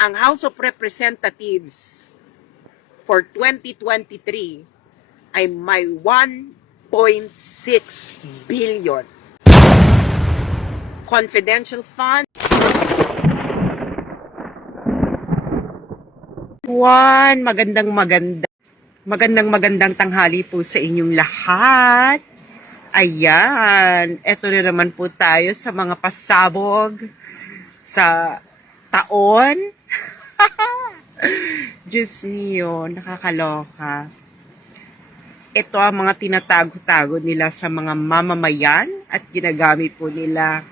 ang House of Representatives for 2023 ay may 1.6 billion. Confidential fund. Juan, magandang maganda. Magandang magandang tanghali po sa inyong lahat. Ayan, eto na naman po tayo sa mga pasabog sa taon. Diyos mio, nakakaloka. Ito ang mga tinatago-tago nila sa mga mamamayan at ginagamit po nila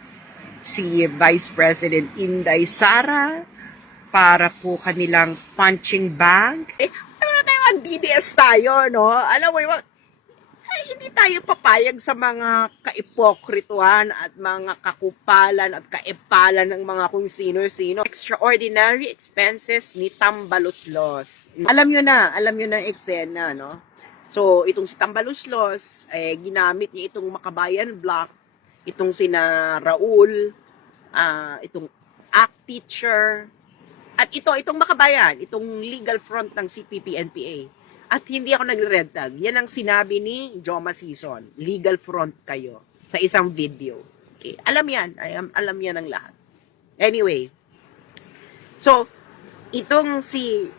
si Vice President Inday Sara para po kanilang punching bag. Eh, ano tayo, ang DDS tayo, no? Alam mo yung hindi tayo papayag sa mga kaipokrituhan at mga kakupalan at kaipalan ng mga kung sino-sino. Extraordinary expenses ni Tambaloslos. Alam nyo na, alam nyo na eksena, no? So, itong si Tambaloslos, eh, ginamit niya itong Makabayan Block, itong sina Raul, ah, itong act teacher, at ito, itong Makabayan, itong legal front ng CPP-NPA. At hindi ako nagre-red tag. Yan ang sinabi ni Joma Season. Legal front kayo sa isang video. Okay. Alam yan. Alam, alam yan ng lahat. Anyway. So, itong si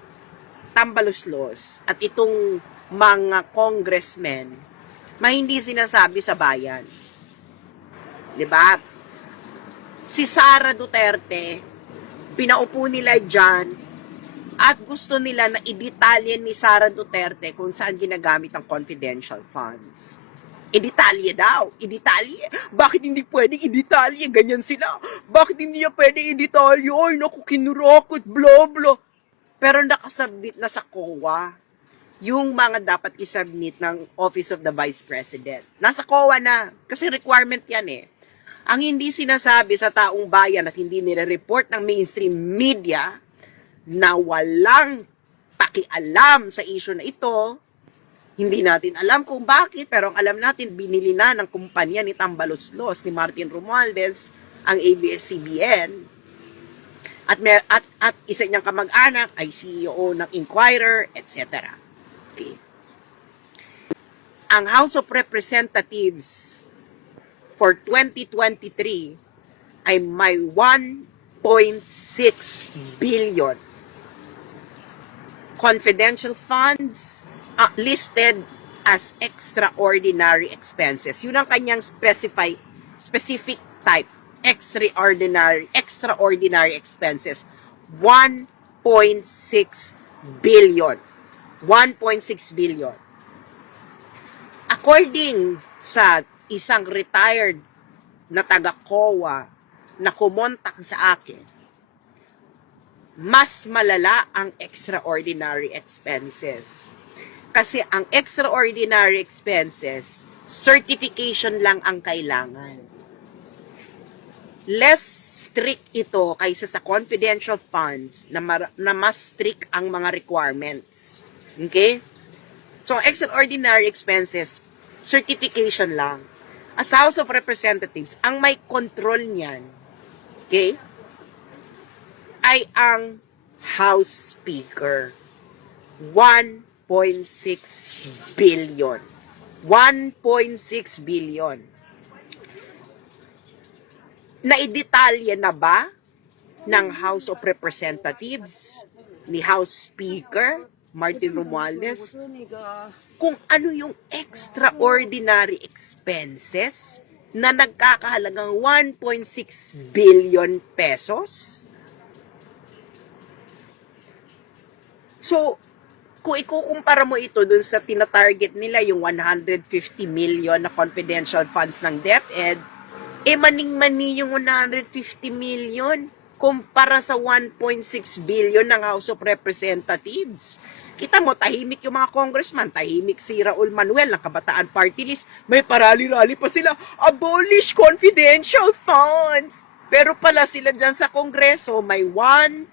Tambaloslos at itong mga congressmen may hindi sinasabi sa bayan. 'Di ba? Si Sara Duterte, pinaupo nila dyan at gusto nila na i-detalye ni Sara Duterte kung saan ginagamit ang confidential funds. I-detalye daw. I-detalye. Bakit hindi pwedeng i-detalye? Ganyan sila. Bakit hindi niya pwedeng i-detalye? Ay, naku, kinurokot, blah, blah. Pero nakasabit na sa COA yung mga dapat isubmit ng Office of the Vice President. Nasa COA na. Kasi requirement yan eh. Ang hindi sinasabi sa taong bayan at hindi nire-report ng mainstream media na walang pakialam sa issue na ito, hindi natin alam kung bakit, pero ang alam natin, binili na ng kumpanya ni Tambaloslos, ni Martin Romualdez, ang ABS-CBN. At, may, at, at isa niyang kamag-anak ay CEO ng Inquirer, etc. Okay. Ang House of Representatives for 2023 ay may 1.6 billion confidential funds uh, listed as extraordinary expenses. Yun ang kanyang specify, specific type, extraordinary, extraordinary expenses. 1.6 billion. 1.6 billion. According sa isang retired na taga-COA na kumontak sa akin, mas malala ang extraordinary expenses. Kasi ang extraordinary expenses, certification lang ang kailangan. Less strict ito kaysa sa confidential funds na, na mas strict ang mga requirements. Okay? So, extraordinary expenses, certification lang. At sa House of Representatives, ang may control niyan, okay, ay ang House Speaker. 1.6 billion. 1.6 billion. Naidetalye na ba ng House of Representatives ni House Speaker Martin Romualdez kung ano yung extraordinary expenses na nagkakahalagang 1.6 billion pesos? So, kung ikukumpara mo ito dun sa tinatarget nila, yung 150 million na confidential funds ng DepEd, eh maning-mani yung 150 million kumpara sa 1.6 billion ng House of Representatives. Kita mo, tahimik yung mga congressman, tahimik si Raul Manuel ng Kabataan Party List, may parali-rali pa sila, abolish confidential funds! Pero pala sila dyan sa Kongreso, may 1.6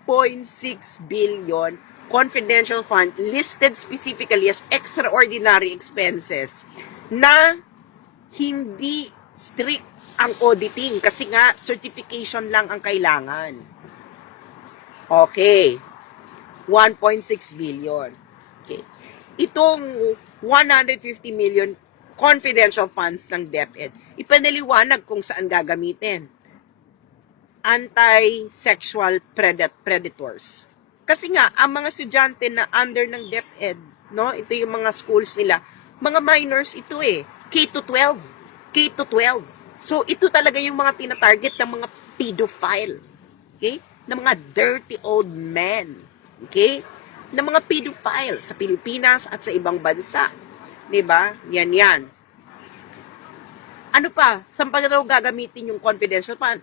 billion confidential fund listed specifically as extraordinary expenses na hindi strict ang auditing kasi nga certification lang ang kailangan. Okay. 1.6 billion. Okay. Itong 150 million confidential funds ng DepEd, ipanaliwanag kung saan gagamitin. Anti-sexual predat predators. Kasi nga, ang mga estudyante na under ng DepEd, no, ito yung mga schools nila, mga minors ito eh, K to 12. K to 12. So, ito talaga yung mga tinatarget ng mga pedophile. Okay? Ng mga dirty old men. Okay? Ng mga pedophile sa Pilipinas at sa ibang bansa. ba? Yan yan. Ano pa? Saan pa daw gagamitin yung confidential fund?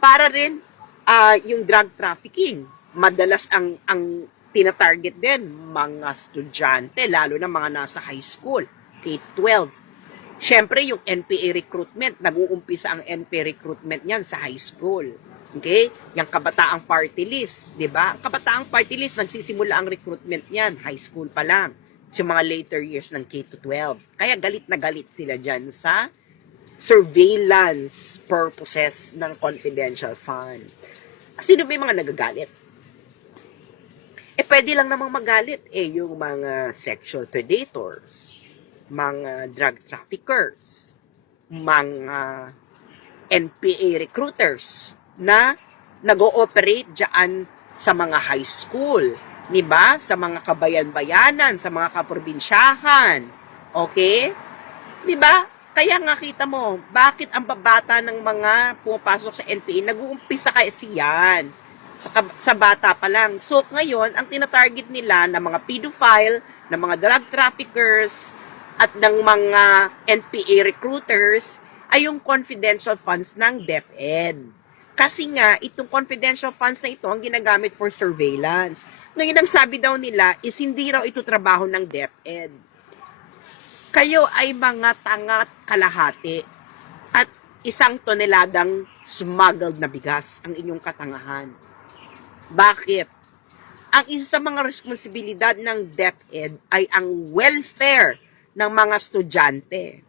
Para rin ah, yung drug trafficking. Madalas ang ang tinatarget din mga estudyante, lalo na mga nasa high school, K-12. Siyempre, yung NPA recruitment, nag-uumpisa ang NPA recruitment niyan sa high school. Okay? Yung kabataang party list, di ba? Kabataang party list, nagsisimula ang recruitment niyan, high school pa lang. Sa mga later years ng K-12. Kaya galit na galit sila dyan sa surveillance purposes ng confidential fund. Sino ba yung mga nagagalit? Eh, pwede lang namang magalit eh, yung mga sexual predators, mga drug traffickers, mga NPA recruiters na nag-ooperate dyan sa mga high school, di ba? Sa mga kabayan-bayanan, sa mga kaprobinsyahan. Okay? Di ba? Kaya nga kita mo, bakit ang babata ng mga pumapasok sa NPA, nag-uumpisa kasi yan sa, sa bata pa lang. So, ngayon, ang tinatarget nila ng mga pedophile, ng mga drug traffickers, at ng mga NPA recruiters, ay yung confidential funds ng DepEd. Kasi nga, itong confidential funds na ito ang ginagamit for surveillance. Ngayon, ang sabi daw nila is hindi raw ito trabaho ng DepEd. Kayo ay mga tanga at kalahati at isang toneladang smuggled na bigas ang inyong katangahan. Bakit? Ang isa sa mga responsibilidad ng DepEd ay ang welfare ng mga estudyante.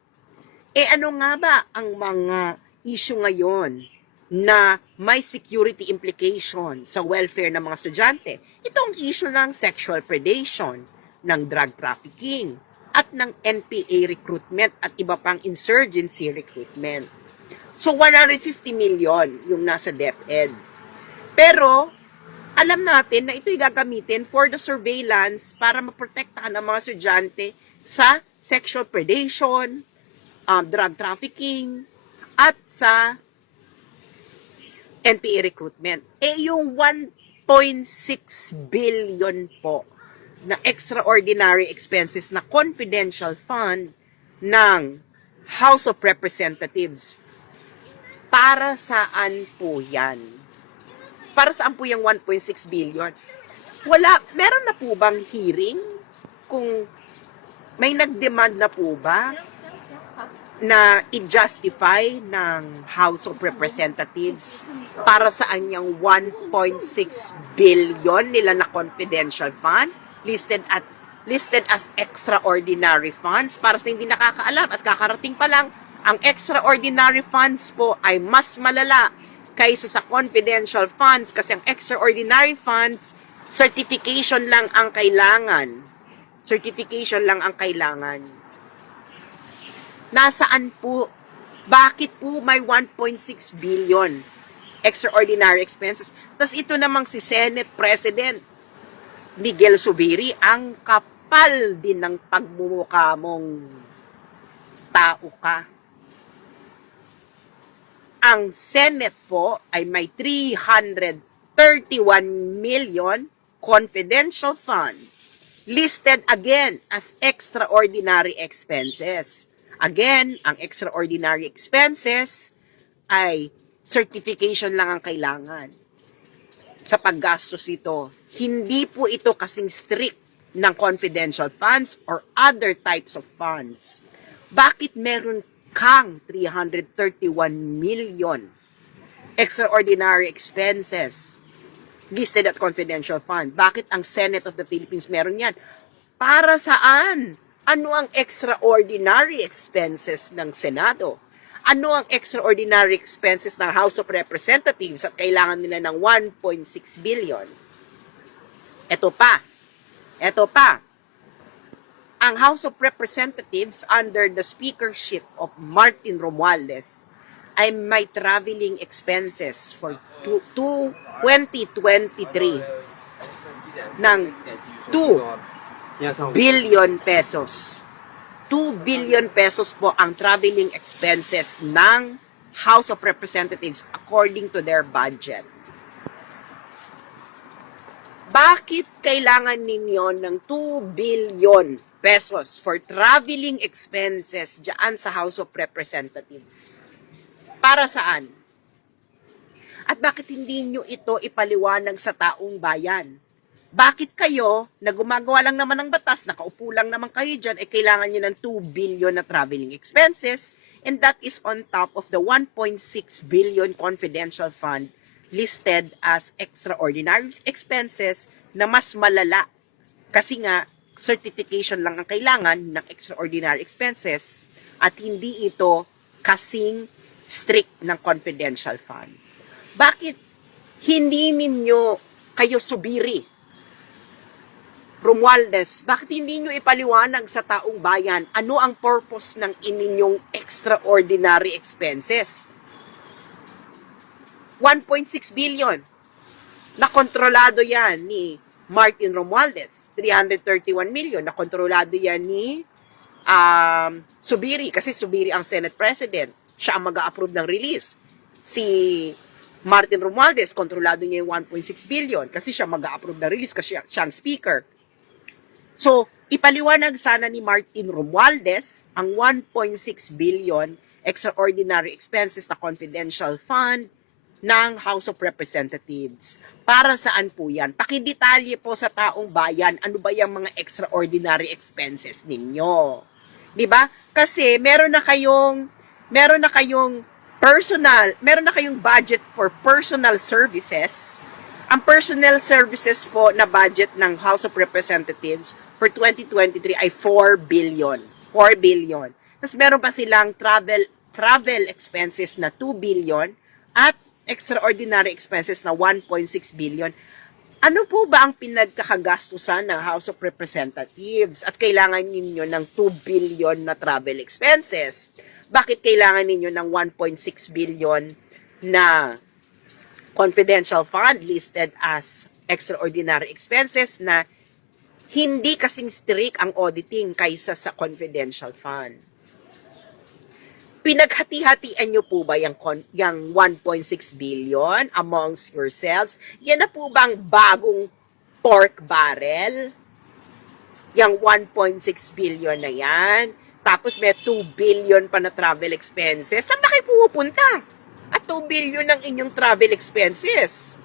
Eh ano nga ba ang mga issue ngayon na may security implication sa welfare ng mga estudyante? Ito ang issue ng sexual predation, ng drug trafficking, at ng NPA recruitment at iba pang insurgency recruitment. So 150 million yung nasa DepEd. Pero alam natin na ito'y gagamitin for the surveillance para maprotektahan ang mga estudyante sa sexual predation, um, drug trafficking, at sa NPA recruitment. Eh, yung 1.6 billion po na extraordinary expenses na confidential fund ng House of Representatives. Para saan po yan? Para saan po yung 1.6 billion? Wala, meron na po bang hearing? Kung may nag-demand na po ba na i-justify ng House of Representatives para saan yung 1.6 billion nila na confidential fund listed at listed as extraordinary funds para sa hindi nakakaalam at kakarating pa lang ang extraordinary funds po ay mas malala kaysa sa confidential funds kasi ang extraordinary funds certification lang ang kailangan certification lang ang kailangan nasaan po, bakit po may 1.6 billion extraordinary expenses? Tapos ito namang si Senate President Miguel Subiri, ang kapal din ng pagmumukha mong tao ka. Ang Senate po ay may 331 million confidential fund listed again as extraordinary expenses. Again, ang extraordinary expenses ay certification lang ang kailangan sa paggastos ito. Hindi po ito kasing strict ng confidential funds or other types of funds. Bakit meron kang 331 million extraordinary expenses listed at confidential fund? Bakit ang Senate of the Philippines meron yan? Para saan? Ano ang extraordinary expenses ng Senado? Ano ang extraordinary expenses ng House of Representatives at kailangan nila ng 1.6 billion? Ito pa. Ito pa. Ang House of Representatives under the speakership of Martin Romualdez ay may traveling expenses for two, two, 2023 ng 2 billion pesos. 2 billion pesos po ang traveling expenses ng House of Representatives according to their budget. Bakit kailangan ninyo ng 2 billion pesos for traveling expenses dyan sa House of Representatives? Para saan? At bakit hindi nyo ito ipaliwanag sa taong bayan? Bakit kayo, na gumagawa lang naman ng batas, nakaupo lang naman kayo dyan, eh kailangan nyo ng 2 billion na traveling expenses, and that is on top of the 1.6 billion confidential fund listed as extraordinary expenses na mas malala. Kasi nga, certification lang ang kailangan ng extraordinary expenses at hindi ito kasing strict ng confidential fund. Bakit hindi ninyo kayo subiri Romualdez, bakit hindi nyo ipaliwanag sa taong bayan ano ang purpose ng ininyong extraordinary expenses? 1.6 billion. Nakontrolado yan ni Martin Romualdez. 331 million. Nakontrolado yan ni um, Subiri. Kasi Subiri ang Senate President. Siya ang mag-approve ng release. Si Martin Romualdez, kontrolado niya yung 1.6 billion kasi siya mag-approve ng release kasi siya, siya ang speaker. So, ipaliwanag sana ni Martin Romualdez ang 1.6 billion extraordinary expenses na confidential fund ng House of Representatives. Para saan po yan? Pakidetalye po sa taong bayan, ano ba yung mga extraordinary expenses ninyo? 'Di ba? Kasi meron na kayong meron na kayong personal, meron na kayong budget for personal services. Ang personal services po na budget ng House of Representatives for 2023 ay 4 billion. 4 billion. Tapos meron pa silang travel travel expenses na 2 billion at extraordinary expenses na 1.6 billion. Ano po ba ang pinagkakagastusan ng House of Representatives at kailangan ninyo ng 2 billion na travel expenses? Bakit kailangan ninyo ng 1.6 billion na confidential fund listed as extraordinary expenses na hindi kasing strict ang auditing kaysa sa confidential fund? Pinaghati-hatian nyo po ba yung, yung 1.6 billion amongst yourselves? Yan na po bang bagong pork barrel? Yung 1.6 billion na yan? Tapos may 2 billion pa na travel expenses. Saan ba kayo pupunta? At 2 billion ng inyong travel expenses.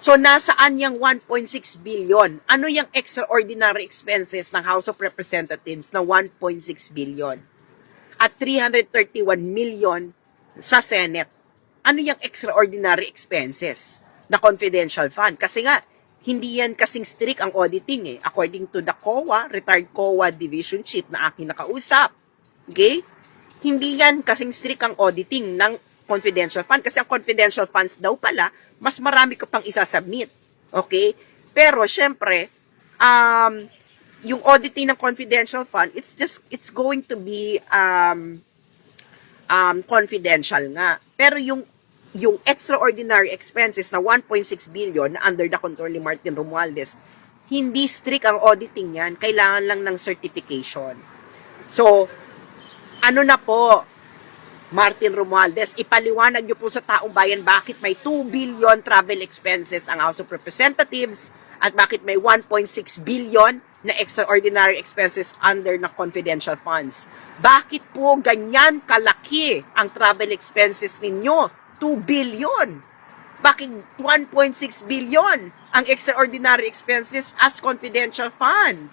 So, nasaan yung 1.6 billion? Ano yung extraordinary expenses ng House of Representatives na 1.6 billion? At 331 million sa Senate. Ano yung extraordinary expenses na confidential fund? Kasi nga, hindi yan kasing strict ang auditing eh. According to the COA, retired COA division chief na aking nakausap. Okay? Hindi yan kasing strict ang auditing ng confidential fund. Kasi ang confidential funds daw pala, mas marami ka pang isasubmit. Okay? Pero, syempre, um, yung auditing ng confidential fund, it's just, it's going to be um, um, confidential nga. Pero yung yung extraordinary expenses na 1.6 billion na under the control ni Martin Romualdez, hindi strict ang auditing yan. Kailangan lang ng certification. So, ano na po, Martin Romualdez, ipaliwanag niyo po sa taong bayan bakit may 2 billion travel expenses ang House of Representatives at bakit may 1.6 billion na extraordinary expenses under na confidential funds. Bakit po ganyan kalaki ang travel expenses ninyo? 2 billion. Bakit 1.6 billion ang extraordinary expenses as confidential fund?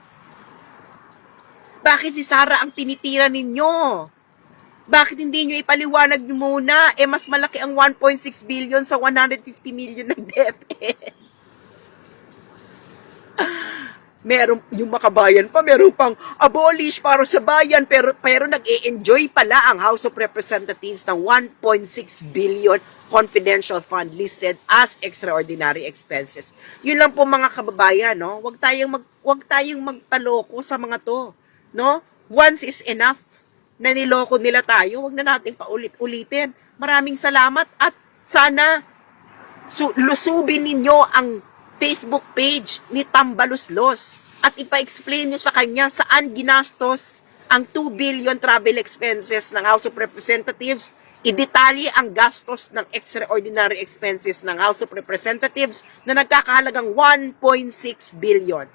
Bakit si Sara ang tinitira ninyo? Bakit hindi nyo ipaliwanag muna? Eh, mas malaki ang 1.6 billion sa 150 million ng DepEd. Meron yung makabayan pa, meron pang abolish para sa bayan, pero, pero nag-e-enjoy pala ang House of Representatives ng 1.6 billion confidential fund listed as extraordinary expenses. Yun lang po mga kababayan, no? Huwag tayong mag huwag tayong magpaloko sa mga to, no? Once is enough na niloko nila tayo, huwag na natin paulit-ulitin. Maraming salamat at sana su- lusubin ninyo ang Facebook page ni Tambaluslos at ipa-explain nyo sa kanya saan ginastos ang 2 billion travel expenses ng House of Representatives. Idetalye ang gastos ng extraordinary expenses ng House of Representatives na nagkakahalagang 1.6 billion.